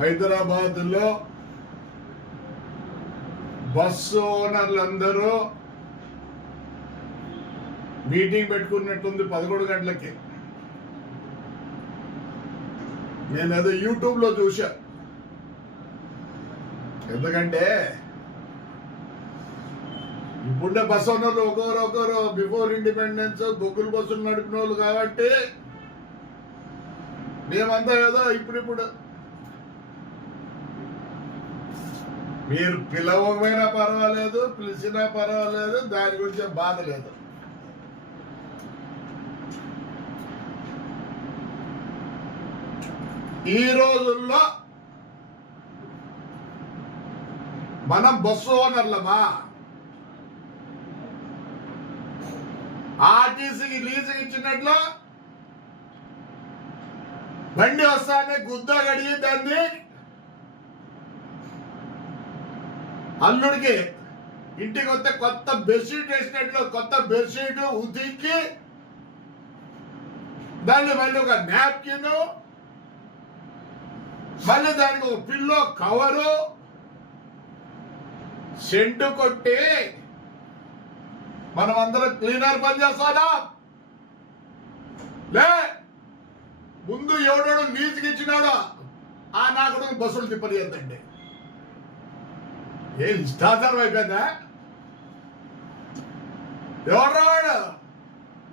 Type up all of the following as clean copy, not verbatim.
హైదరాబాద్లో bus ఓనర్లందరూ meeting పెట్టుకున్నట్టుంది 11 గంటలకి. నేను ఏదో యూట్యూబ్లో చూసా. ఎందుకంటే ఇప్పుడే బస్సు ఓనర్లు ఒకరు బిఫోర్ ఇండిపెండెన్స్ బొగ్గులు బస్సులు నడిపిన వాళ్ళు కాబట్టి మేమంతా ఏదో ఇప్పుడు మీరు పిలవకపోయినా పర్వాలేదు, పిలిచినా పర్వాలేదు, దాని గురించి బాధ లేదు. ఈ రోజుల్లో మనం బస్సు ఓనర్లమా? ఆర్టీసీకి లీజుకి ఇచ్చినట్లు బండి వస్తానే గుద్ద గడిగి దాన్ని అల్లుడికి ఇంటికి వస్తే కొత్త బెడ్షీట్ వేసినట్లు కొత్త బెడ్షీట్ ఉతికి దాన్ని మళ్ళీ ఒక నాప్కిన్, మళ్ళీ దానికి ఒక పిల్లో కవరు, సెంటు కొట్టి మనం అందరం క్లీనర్ పని చేస్తానా? లే, ముందు ఎవడోడు లీజుకి ఇచ్చినాడో ఆ నాకుడు బస్సులు తిప్పలేదండి. ఏ ఇష్టాచారం అయిపోయిందా? ఎవరు వాడు?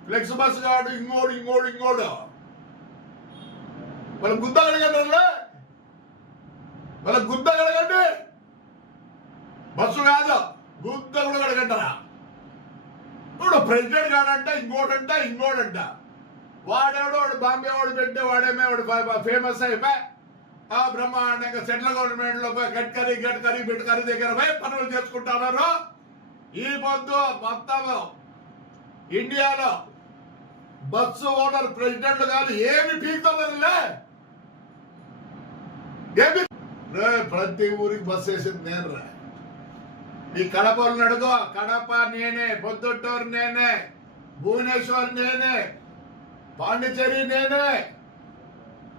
ఫ్లెక్స్ బస్ కాడు, ఇంకోడు వాళ్ళ గుద్ద కడగండి, వాళ్ళ గుద్ద కడగండి. బస్సు కాదు, గుద్ద కూడా కడగంటారా? ఇప్పుడు ప్రెసిడెంట్ కాడంట, ఇంకోడంట. వాడేవాడు బాంబే వాడు పెట్టే వాడేమే వాడు ఫేమస్ అయిపోయి బ్రహ్మాండంగా సెంట్రల్ గవర్నమెంట్ లో గడ్కరీ దగ్గర పోయి పనులు చేసుకుంటున్నారు. ఈ పొద్దు మొత్తం ఇండియాలో బస్సు ఓనర్ ప్రెసిడెంట్లు కాదు, ఏమి పీకుతుందలే. ఏమి ప్రతి ఊరికి బస్సు వేసింది నేను రా. ఈ కడపలు నడుగో, కడప నేనే, పొద్దుటూరు నేనే, భువనేశ్వర్ నేనే, పాండిచేరి నేనే,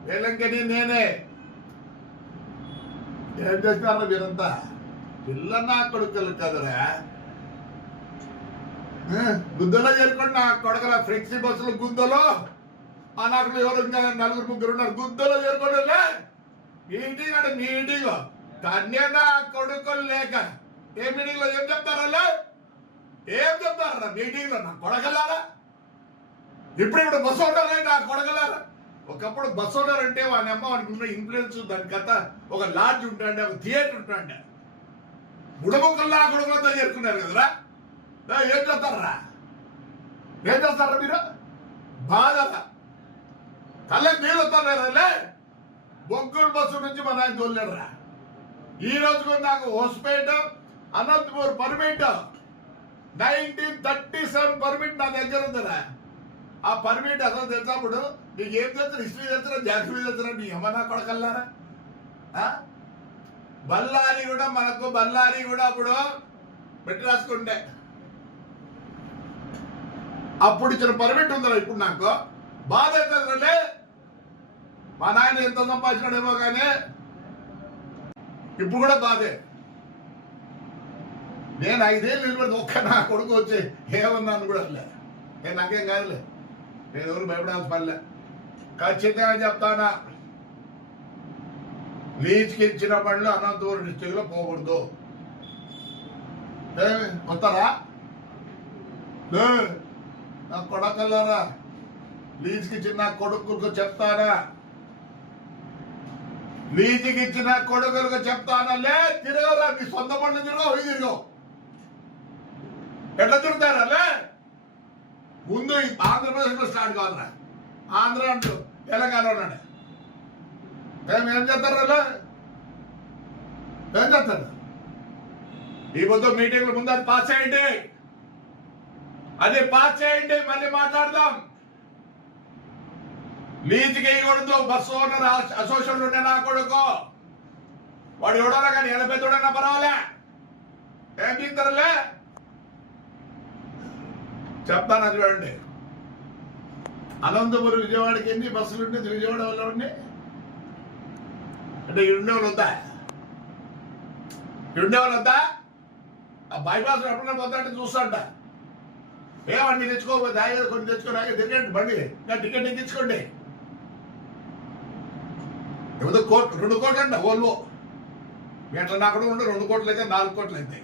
వేలంకని నేనే. ఏం చేస్తారా మీరంతా? పిల్ల నా కొడుకులు కదరా. గుద్దలో చేరుకోండి నా కొడుకుల ఫ్లెక్సీ బస్సులు గుద్దలో. ఆ నాకు ఎవరు ఇంకా 4-3 ఉన్నారు. గుద్దలో చేరుకోండి. మీటింగ్ అంటే మీటింగ్ కన్యా నా కొడుకులు లేక ఏ మీటింగ్ లో ఏం చెప్తారా? ఏం చెప్తారా మీటింగ్ లో? నా కొడకలారా ఇప్పుడు బస్సు ఓనర్ నా కొడకలారా. ఒకప్పుడు బస్ ఓనర్ అంటే వాని అమ్మ వానికి ఉన్న ఇన్ఫ్లుయెన్స్, దాని కథ ఒక లాడ్జ్ ఉంటాండే, ఒక థియేటర్ ఉంటాండే. బుడముక్కల్లా కొడుకులతో చేరుకున్నారు కదరా. ఏం చేస్తారా మీరు? బాధ కళ్ళకి నీళ్ళు వస్తారా? బొగ్గుల బస్సు నుంచి మన ఆయన తోలేడరా. ఈ రోజుకు నాకు హోస్పేట, అనంతపూర్ పర్మిట్ 1937 పర్మిట్ నా దగ్గర ఉందిరా. ఆ పర్మిట్ అసలు తెలిసినప్పుడు నీకు ఏం తెలుసు? హిస్టరీ తెలుసురా, జాగ్రఫీ తెలుసురా? నీ ఏమన్నా కొడకల్లారా? బళ్ళారి కూడా అప్పుడు పెట్టి రాసుకుంటే అప్పుడు ఇచ్చిన పర్మిట్ ఉందిరా. ఇప్పుడు నాకు బాధ అవుతుందంటే మా నాయన ఎంత సంపాదించినాడేమో కానీ ఇప్పుడు కూడా బాధే. నేను 5 ఏళ్ళు నిలబడి ఒక్క నా కొడుకు వచ్చి ఏమన్నాను కూడా లే. నేను నాకేం కాదులే, నేను ఎవరు భయపడాల్సిన పనిలే. ఖచ్చితంగా చెప్తానా, లీజ్కి ఇచ్చిన పనులు అనంతపురం డిస్టిక్ లో పోకూడదు. వస్తారా? నా కొడకల్లారా, లీజ్కి ఇచ్చిన కొడుకులకు చెప్తారా? లీజుకి ఇచ్చిన కొడుకులకు చెప్తానలే. తిరగరా, నీ సొంత పనులు తిరగవు. ఎట్లా తిరుగుతారా? ముందు ఆంధ్రప్రదేశ్ లో స్టార్ట్ కాదురా. ఆంధ్ర అంటూ తెలంగాణ ఉన్నాడు. ఏం చేస్తారా? ఏం చేస్తారు? ఈ పొద్దు మీటింగ్ల ముందు అది పాస్ చేయండి, మళ్ళీ మాట్లాడదాం. లీజుకి వేయకూడదు. బస్సు ఓనర్ అసోసియేషన్ ఉండే నా కొడుకు వాడు ఎవడోనా కానీ 80 తోడైనా పర్వాలే. ఏం తీస్తారులే చెప్తాను. చూడండి, అనంతపురం విజయవాడకి ఎన్ని బస్సులు ఉండేది? విజయవాడ వల్ల అంటే ఉండేవాళ్ళు వద్దా? ఉండేవాళ్ళు వద్దా? ఆ బైపాస్ ఎప్పుడైనా పోతా అంటే చూస్తాంట. ఏమన్నీ తెచ్చుకోకపోతే కొన్ని తెచ్చుకోరాక తిరగండి బండి, టికెట్ ఎక్కించుకోండి. ఏదో 2 కోట్లు అంట ఓల్వో. మీ అట్లా నాకు ఉండే 2 కోట్లు అయితే 4 కోట్లు అయితే